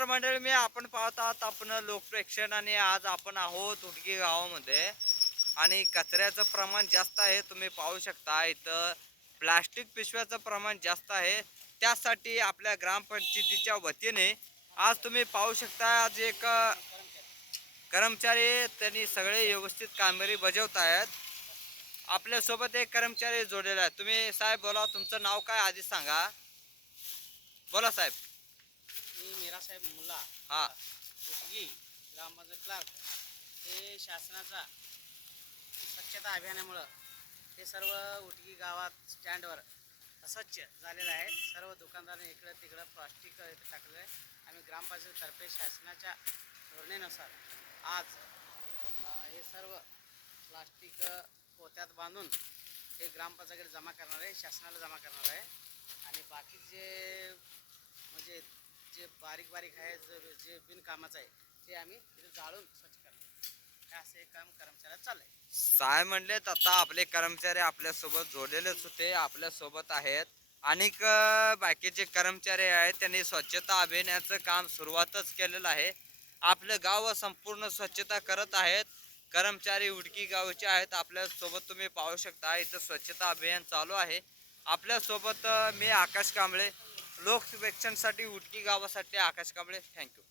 नमस्कार मंडळी मी आपण पाहत आहात आपण लोकप्रेक्षण आणि आज आपण आहोत उडकी गावामध्ये. आणि कचऱ्याचं प्रमाण जास्त आहे तुम्ही पाहू शकता. इथं प्लास्टिक पिशव्याचं प्रमाण जास्त आहे. त्यासाठी आपल्या ग्रामपंचायतीच्या वतीने आज तुम्ही पाहू शकता आज एक कर्मचारी त्यांनी सगळे व्यवस्थित कामगिरी बजावत आहेत. आपल्यासोबत एक कर्मचारी जोडलेला आहे. तुम्ही साहेब बोला तुमचं नाव काय? आधी सांगा. बोला साहेब. मी मीरासाहेब मुल्ला हा. उटगी ग्रामपंचायत क्लार्क. हे शासनाचा स्वच्छता अभियानामुळं हे सर्व उटगी गावात स्टँडवर अस्वच्छ झालेलं आहे. सर्व दुकानदारांनी इकडं तिकडं प्लास्टिक टाकलेलं आहे. आम्ही ग्रामपंचायततर्फे शासनाच्या धोरणेनुसार आज हे सर्व प्लास्टिक पोत्यात बांधून हे ग्रामपंचायतीकडे जमा करणार आहे शासनाला जमा करणार आहे. आणि बाकी जे जे बारीक बारीक आहे जे जे बिनकामाचं आहे ते आम्ही तिथे जाळून स्वच्छ करतो. हे असं एक काम कर्मचाऱ्यात चाललंय. साहेब म्हणलेत आता आपले कर्मचारी आपल्यासोबत जोडलेलेच होते आपल्यासोबत आहेत आणि बाकीचे कर्मचारी आहेत त्यांनी स्वच्छता अभियानाचं काम सुरुवातच केलेलं आहे. आपलं गाव संपूर्ण स्वच्छता करत आहेत. कर्मचारी उडकी गावचे आहेत. आपल्यासोबत तुम्ही पाहू शकता इथं स्वच्छता अभियान चालू आहे. आपल्यासोबत मी आकाश कांबळे लोकसुरक्षणसाठी उटकी गावासाठी आकाश कांबळे थँक्यू.